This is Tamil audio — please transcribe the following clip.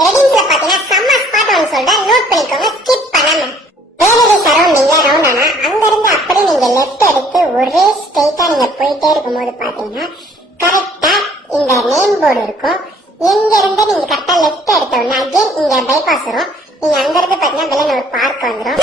ரெடிங்ஸ்ல பாத்தீங்கன்னா செம்ம ஸ்பாட் ஒன்னு சொல்றேன், நோட் பண்ணிக்கோங்க, ஸ்கிப் பண்ணாம. வேலரி சரௌண்டிங்ல ரவுண்ட் ஆனா அங்க இருந்து அப்படியே நீங்க லெஃப்ட் எடுத்து ஒரே ஸ்ட்ரைட்டா நீங்க போயிட்டே இருக்கும்போது பாத்தீங்கன்னா கரெக்டா இந்த நேம் போர்டு இருக்கும். எங்க இருந்து நீங்க கரெக்டா லெஃப்ட் எடுத்த உடனே அகைன் இங்க பைபாஸ் வரும். நீங்க அங்க இருந்து பாத்தீங்கன்னா வெளில ஒரு பார்க் வந்துடும்.